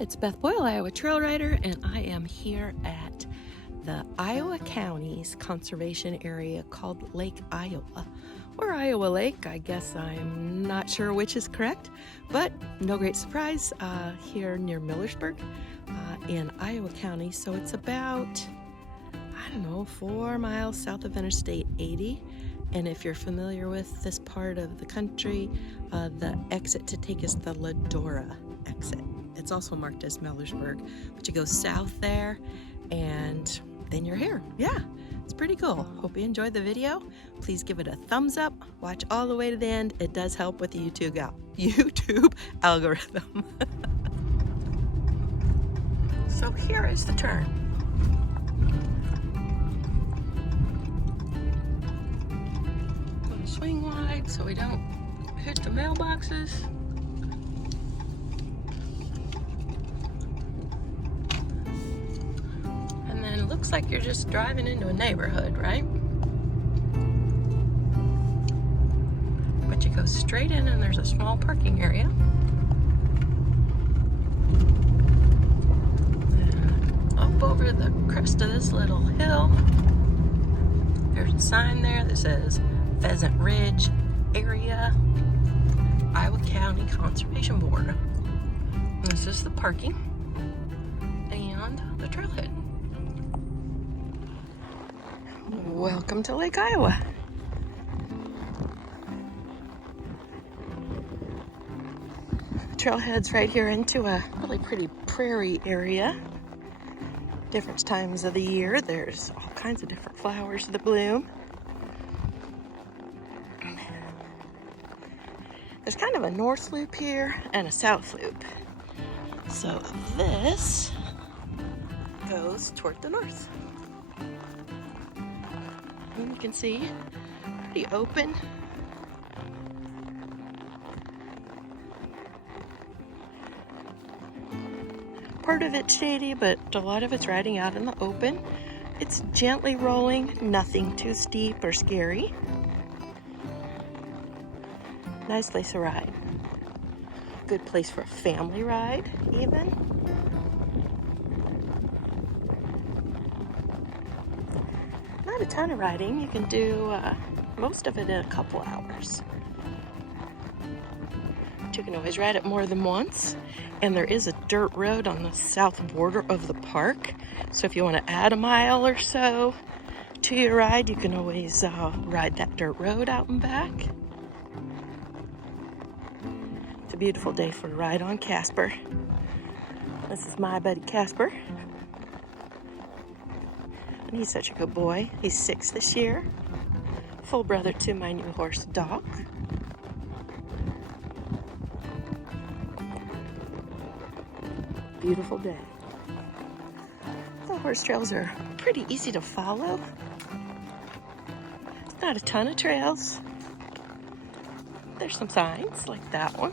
It's Beth Boyle, Iowa Trail Rider, and I am here at the Iowa County's conservation area called Lake Iowa, or Iowa Lake. I guess I'm not sure which is correct, but no great surprise, here near Millersburg in Iowa County. So it's about, 4 miles south of Interstate 80. And if you're familiar with this part of the country, the exit to take is the Ladora exit. It's also marked as Millersburg, but you go south there and then you're here. Yeah, it's pretty cool. Hope you enjoyed the video. Please give it a thumbs up. Watch all the way to the end. It does help with the YouTube algorithm. So here is the turn. Swing wide so we don't hit the mailboxes. And then it looks like you're just driving into a neighborhood, right? But you go straight in and there's a small parking area. And up over the crest of this little hill, there's a sign there that says Pheasant Ridge Area, Iowa County Conservation Board. This is the parking and the trailhead. Welcome to Lake Iowa. The trailhead's right here into a really pretty prairie area. Different times of the year, there's all kinds of different flowers that bloom. There's kind of a north loop here and a south loop. So this goes toward the north. And you can see, pretty open. Part of it's shady, but a lot of it's riding out in the open. It's gently rolling, nothing too steep or scary. Nice place to ride. Good place for a family ride, even. Not a ton of riding. You can do most of it in a couple hours. But you can always ride it more than once. And there is a dirt road on the south border of the park. So if you want to add a mile or so to your ride, you can always ride that dirt road out and back. It's a beautiful day for a ride on Casper. This is my buddy Casper. And he's such a good boy. He's 6 this year. Full brother to my new horse, Dog. Beautiful day. The horse trails are pretty easy to follow. It's not a ton of trails. There's some signs like that one.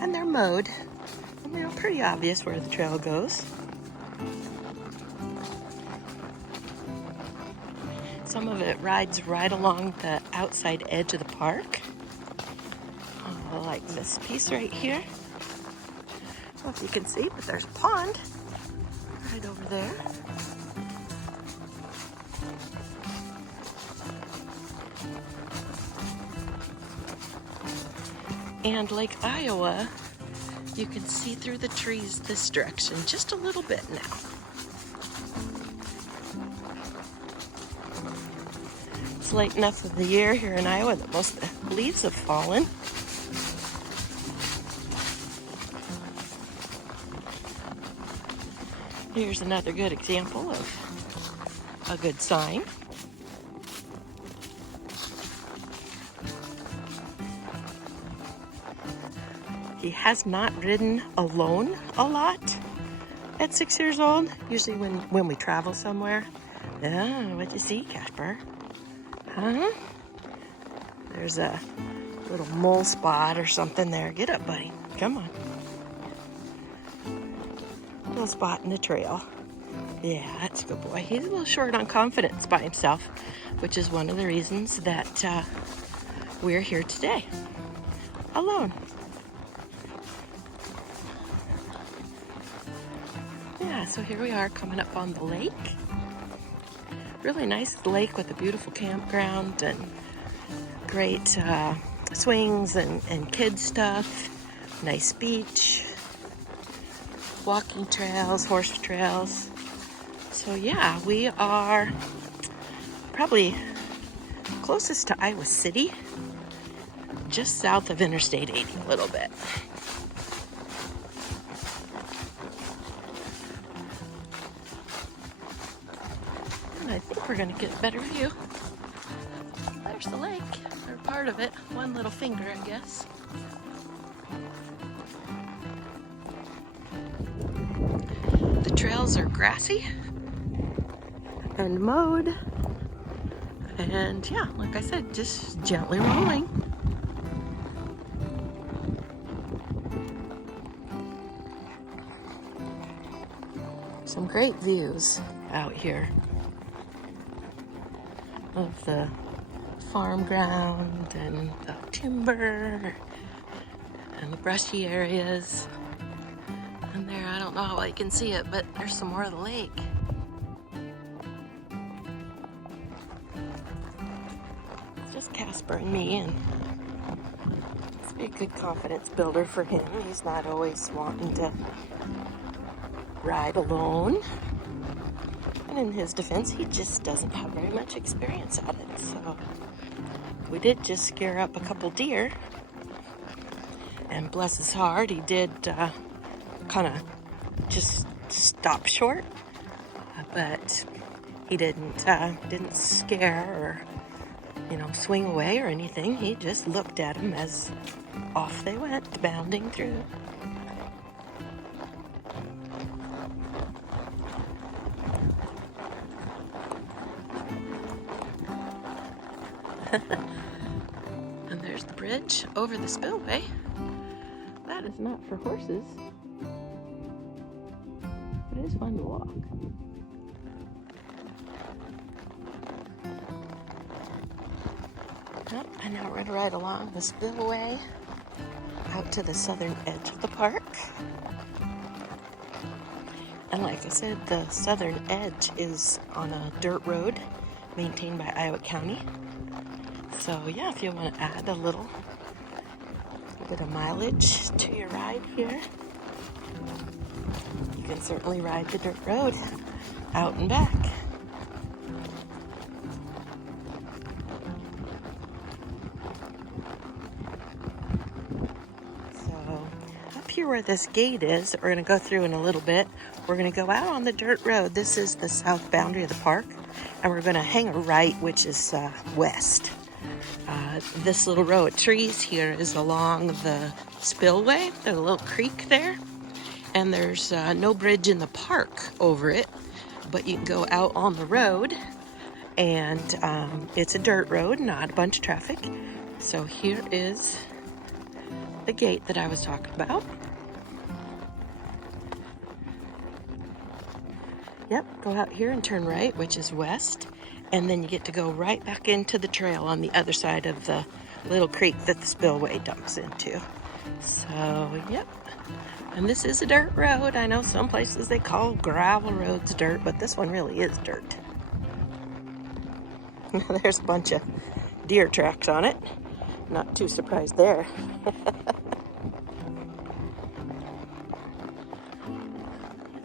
And they're mowed. And they're pretty obvious where the trail goes. Some of it rides right along the outside edge of the park. Like this piece right here. I don't know if you can see, but there's a pond right over there. And Lake Iowa, you can see through the trees this direction just a little bit now. It's late enough of the year here in Iowa that most of the leaves have fallen. Here's another good example of a good sign. He has not ridden alone a lot at 6 years old. Usually when we travel somewhere. What'd you see, Casper? Huh? There's a little mole spot or something there. Get up, buddy. Come on. Little spot in the trail. Yeah, that's a good boy. He's a little short on confidence by himself, which is one of the reasons that we're here today. Alone. Yeah, so here we are coming up on the lake. Really nice lake with a beautiful campground and great swings and kid stuff. Nice beach, walking trails, horse trails. So yeah, we are probably closest to Iowa City, just south of Interstate 80 a little bit. And I think we're gonna get a better view. There's the lake, or part of it, one little finger, I guess. The trails are grassy and mowed, and yeah, like I said, just gently rolling. Some great views out here of the farm ground and the timber and the brushy areas. And there, I don't know how well you can see it, but there's some more of the lake. It's just Caspering me in. It's be a good confidence builder for him. He's not always wanting to ride alone. And in his defense, he just doesn't have very much experience at it. So we did just scare up a couple deer. And bless his heart, he did kind of just stop short. But he didn't scare or, swing away or anything. He just looked at him as off they went, bounding through. And there's the bridge over the spillway. That is not for horses, but it is fun to walk. Yep, and now we're going to ride along the spillway out to the southern edge of the park. And like I said, the southern edge is on a dirt road maintained by Iowa County. So yeah, if you want to add a little bit of mileage to your ride here, you can certainly ride the dirt road out and back. So up here where this gate is that we're going to go through in a little bit, we're going to go out on the dirt road. This is the south boundary of the park, and we're going to hang a right, which is west. This little row of trees here is along the spillway. There's a little creek there, and there's no bridge in the park over it, but you can go out on the road, and it's a dirt road, not a bunch of traffic. So here is the gate that I was talking about. Yep, go out here and turn right, which is west. And then you get to go right back into the trail on the other side of the little creek that the spillway dumps into. So, yep. And this is a dirt road. I know some places they call gravel roads dirt, but this one really is dirt. There's a bunch of deer tracks on it. Not too surprised there.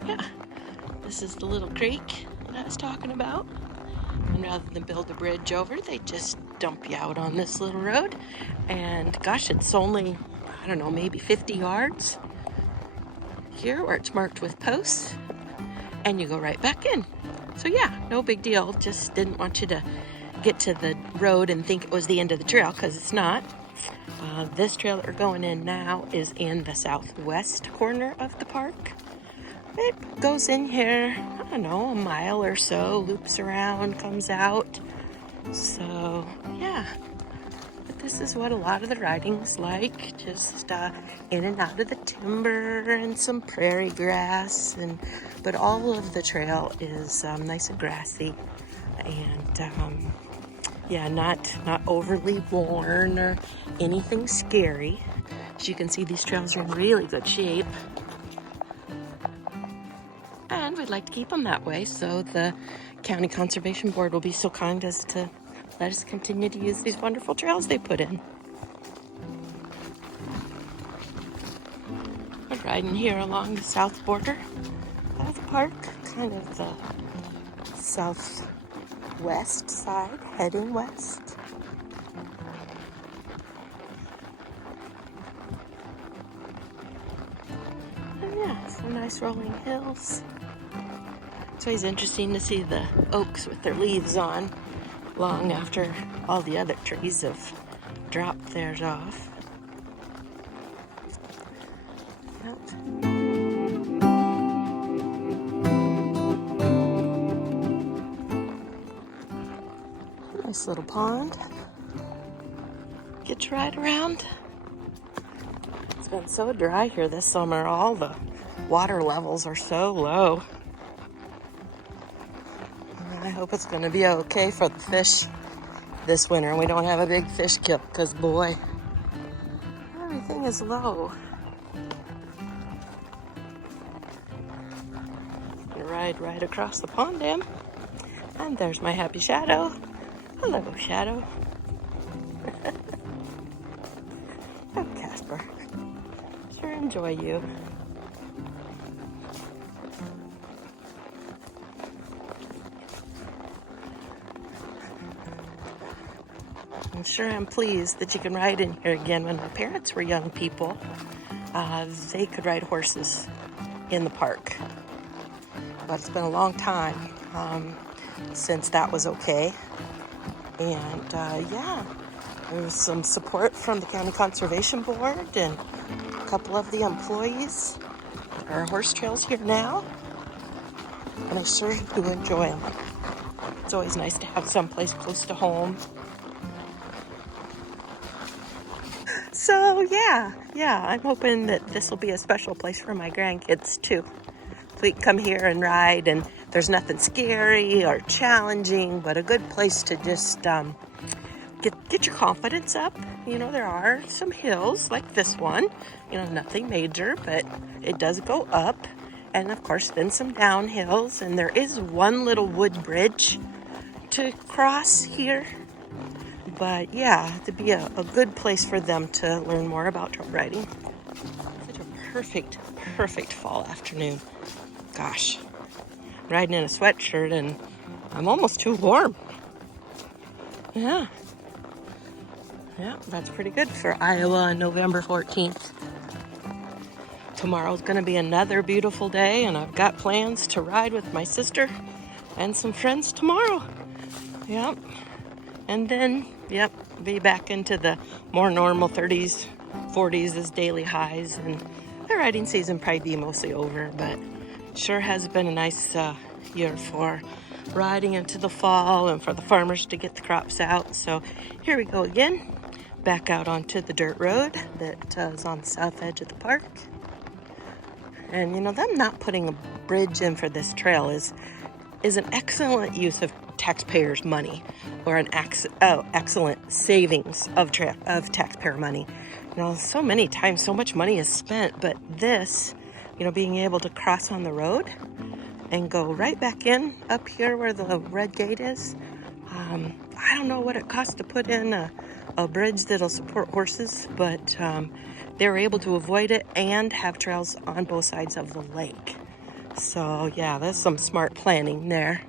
Yeah, this is the little creek that I was talking about. And rather than build a bridge over, they just dump you out on this little road. And gosh, it's only, I don't know, maybe 50 yards here where it's marked with posts. And you go right back in. So yeah, no big deal. Just didn't want you to get to the road and think it was the end of the trail, because it's not. This trail that we're going in now is in the southwest corner of the park. It goes in here, I don't know, a mile or so, loops around, comes out. So, yeah. But this is what a lot of the riding's like, just in and out of the timber and some prairie grass. But all of the trail is nice and grassy. And, yeah, not overly worn or anything scary. As you can see, these trails are in really good shape. And and we'd like to keep them that way, so the County Conservation Board will be so kind as to let us continue to use these wonderful trails they put in. We're riding here along the south border of the park, kind of the southwest side, heading west. And yeah, some nice rolling hills. It's always interesting to see the oaks with their leaves on long after all the other trees have dropped theirs off. Yep. Nice little pond. Get to ride around. It's been so dry here this summer. All the water levels are so low. I hope it's going to be okay for the fish this winter. We don't have a big fish kill because, boy, everything is low. Gonna ride right across the pond dam. And there's my happy Shadow. Hello, Shadow. Oh, Casper. Sure enjoy you. I'm sure I'm pleased that you can ride in here again. When my parents were young people, they could ride horses in the park. But it's been a long time since that was okay. And yeah, there was some support from the County Conservation Board and a couple of the employees. There are horse trails here now, and I sure do enjoy them. It's always nice to have someplace close to home. So yeah, I'm hoping that this will be a special place for my grandkids too. We can come here and ride, and there's nothing scary or challenging, but a good place to just get your confidence up. You know, there are some hills like this one, you know, nothing major, but it does go up. And of course, then some downhills, and there is one little wood bridge to cross here. But yeah, to be a good place for them to learn more about trail riding. Such a perfect fall afternoon. Gosh, riding in a sweatshirt and I'm almost too warm. Yeah, that's pretty good for Iowa on November 14th. Tomorrow's gonna be another beautiful day, and I've got plans to ride with my sister and some friends tomorrow. Yep. And then, be back into the more normal 30s, 40s as daily highs, and the riding season probably be mostly over, but sure has been a nice year for riding into the fall and for the farmers to get the crops out. So here we go again, back out onto the dirt road that is on the south edge of the park. And you know, them not putting a bridge in for this trail is an excellent use of taxpayers' money, or an excellent savings of taxpayer money. You know, so many times so much money is spent, but this, you know, being able to cross on the road and go right back in up here where the red gate is. I don't know what it costs to put in a bridge that'll support horses, but they were able to avoid it and have trails on both sides of the lake. So yeah, there's some smart planning there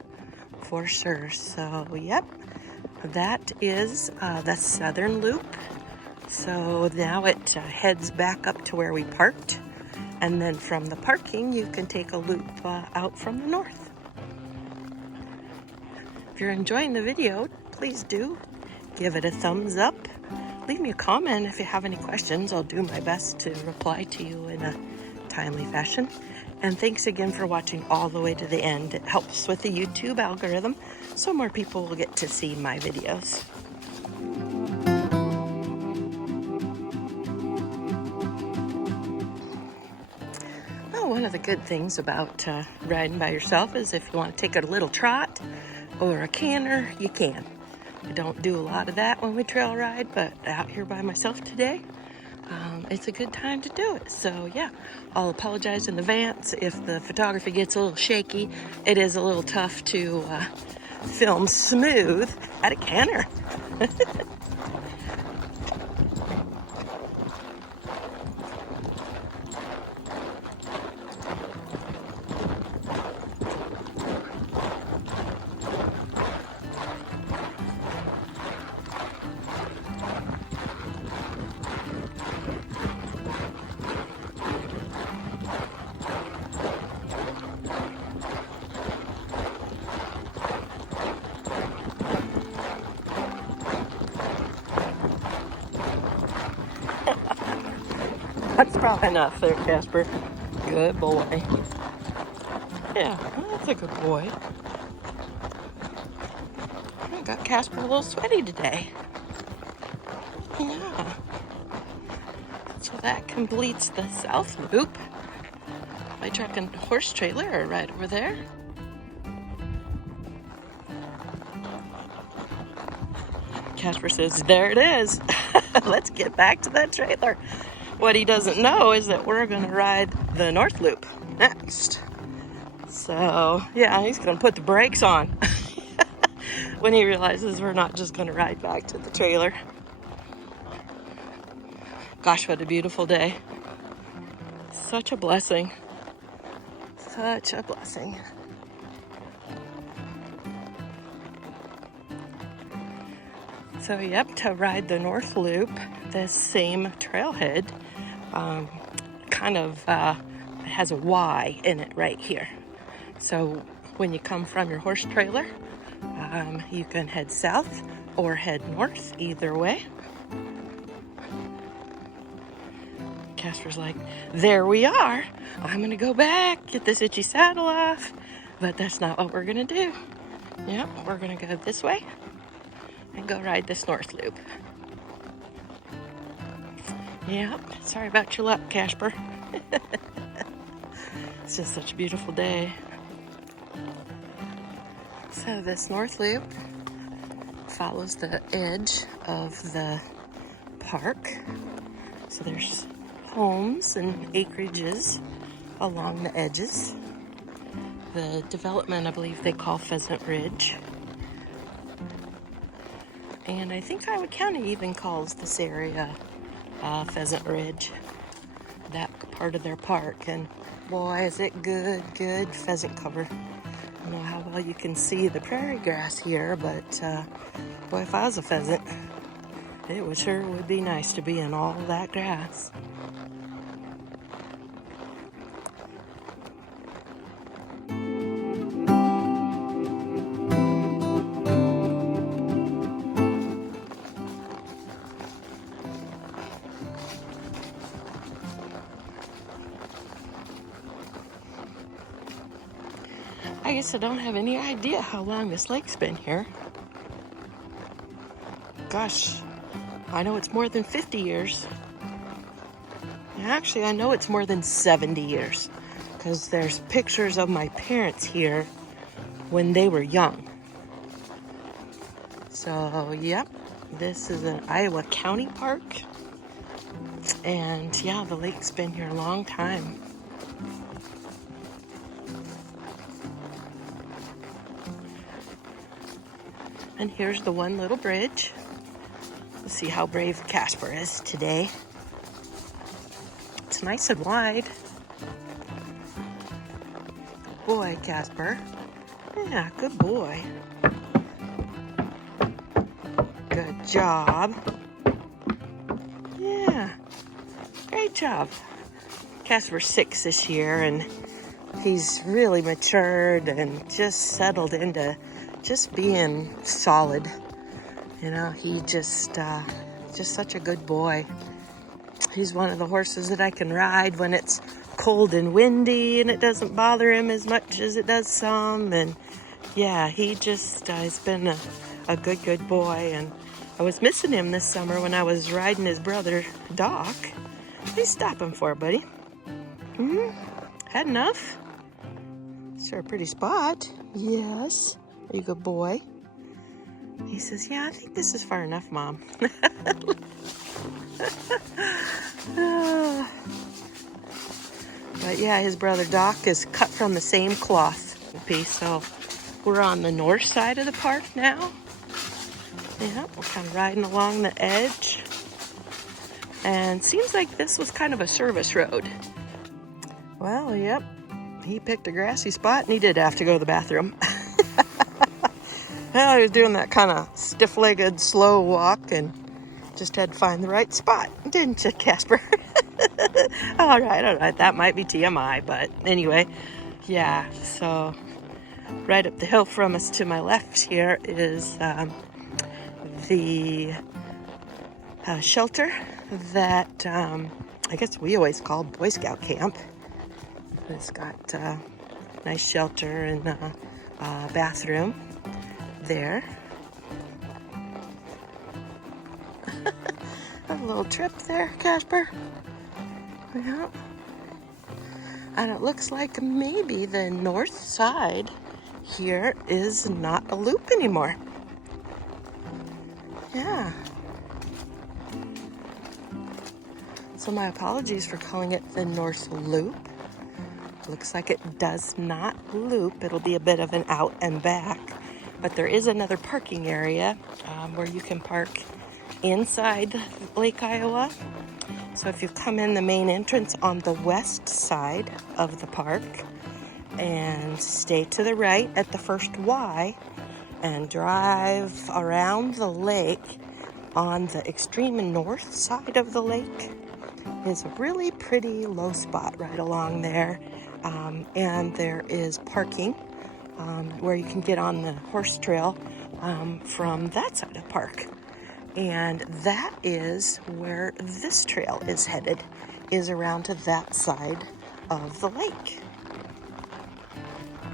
for sure. So yep, that is the southern loop. So now it heads back up to where we parked, and then from the parking you can take a loop out from the north. If you're enjoying the video, please do give it a thumbs up. Leave me a comment if you have any questions. I'll do my best to reply to you in a timely fashion. And thanks again for watching all the way to the end. It helps with the YouTube algorithm, so more people will get to see my videos. Well, one of the good things about riding by yourself is if you want to take a little trot or a canter, you can. I don't do a lot of that when we trail ride, but out here by myself today, it's a good time to do it. So yeah, I'll apologize in advance if the photography gets a little shaky. It is a little tough to film smooth at a canter. That's probably enough there, Casper. Good boy. Yeah, that's a good boy. I got Casper a little sweaty today. Yeah. So that completes the south loop. My truck and horse trailer are right over there. Casper says, there it is. Let's get back to that trailer. What he doesn't know is that we're going to ride the north loop next. So, yeah, he's going to put the brakes on when he realizes we're not just going to ride back to the trailer. Gosh, what a beautiful day. Such a blessing. Such a blessing. So, yep, to ride the north loop, this same trailhead kind of has a Y in it right here. So when you come from your horse trailer, you can head south or head north, either way. Casper's like, there we are. I'm going to go back, get this itchy saddle off. But that's not what we're going to do. Yep, we're going to go this way and go ride this north loop. Yep, sorry about your luck, Casper. It's just such a beautiful day. So this north loop follows the edge of the park. So there's homes and acreages along the edges. The development, I believe they call Pheasant Ridge. And I think Iowa County even calls this area Pheasant Ridge, that part of their park. And boy, is it good pheasant cover. I don't know how well you can see the prairie grass here, but boy, if I was a pheasant, it would be nice to be in all that grass. I guess I don't have any idea how long this lake's been here. Gosh, I know it's more than 50 years. Actually, I know it's more than 70 years because there's pictures of my parents here when they were young. So, yep, this is an Iowa County park. And yeah, the lake's been here a long time. And here's the one little bridge. Let's see how brave Casper is today. It's nice and wide. Good boy, Casper. Yeah, good boy. Good job. Yeah, great job. Casper's 6 this year, and he's really matured and just settled into just being solid. You know, he just such a good boy. He's one of the horses that I can ride when it's cold and windy and it doesn't bother him as much as it does some. And yeah, he just has been a good boy. And I was missing him this summer when I was riding his brother, Doc. What are you stopping for, buddy? Had enough? Sure, a pretty spot. Yes. Are you a good boy? He says, yeah, I think this is far enough, Mom. But yeah, his brother Doc is cut from the same cloth piece. So we're on the north side of the park now. Yeah, we're kind of riding along the edge. And seems like this was kind of a service road. Well, yep, he picked a grassy spot and he did have to go to the bathroom. Well, he was doing that kind of stiff-legged, slow walk and just had to find the right spot, didn't you, Casper? All right, that might be TMI, but anyway, yeah, so right up the hill from us to my left here is the shelter that I guess we always called Boy Scout camp. It's got a nice shelter and a bathroom there. A little trip there, Casper. Yeah. And it looks like maybe the north side here is not a loop anymore. Yeah. So my apologies for calling it the North Loop. Looks like it does not loop. It'll be a bit of an out and back. But there is another parking area where you can park inside Lake Iowa. So if you come in the main entrance on the west side of the park and stay to the right at the first Y and drive around the lake on the extreme north side of the lake is a really pretty low spot right along there. And there is parking where you can get on the horse trail from that side of the park. And that is where this trail is headed, is around to that side of the lake.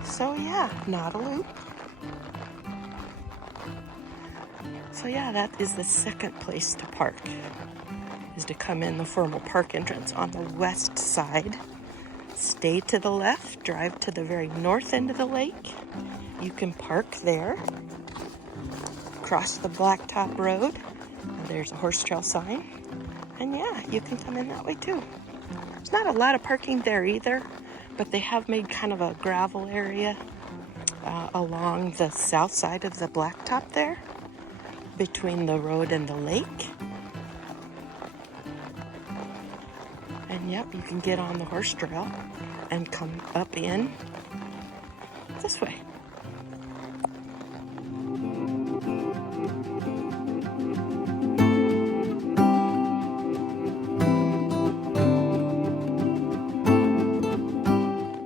So yeah, not a loop. So yeah, that is the second place to park, is to come in the formal park entrance on the west side. Stay to the left, drive to the very north end of the lake. You can park there. Cross the blacktop road. There's a horse trail sign. And yeah, you can come in that way too. There's not a lot of parking there either, but they have made kind of a gravel area along the south side of the blacktop there, between the road and the lake. And yep, you can get on the horse trail and come up in this way.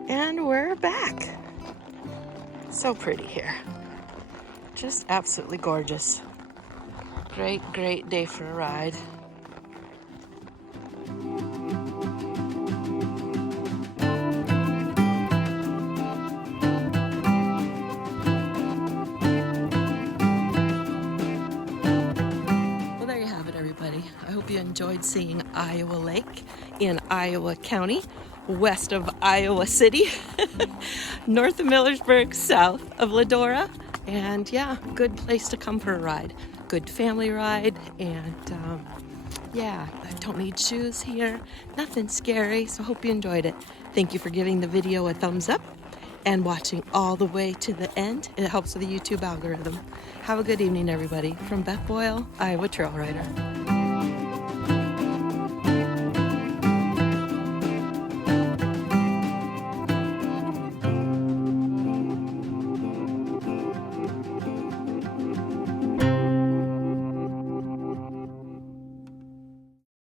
And we're back. So pretty here. Just absolutely gorgeous. Great, great day for a ride. I hope you enjoyed seeing Iowa Lake in Iowa County, west of Iowa City, north of Millersburg, south of Ladora. And yeah, good place to come for a ride. Good family ride. And yeah, I don't need shoes here. Nothing scary. So hope you enjoyed it. Thank you for giving the video a thumbs up and watching all the way to the end. It helps with the YouTube algorithm. Have a good evening, everybody. From Beth Boyle, Iowa Trail Rider.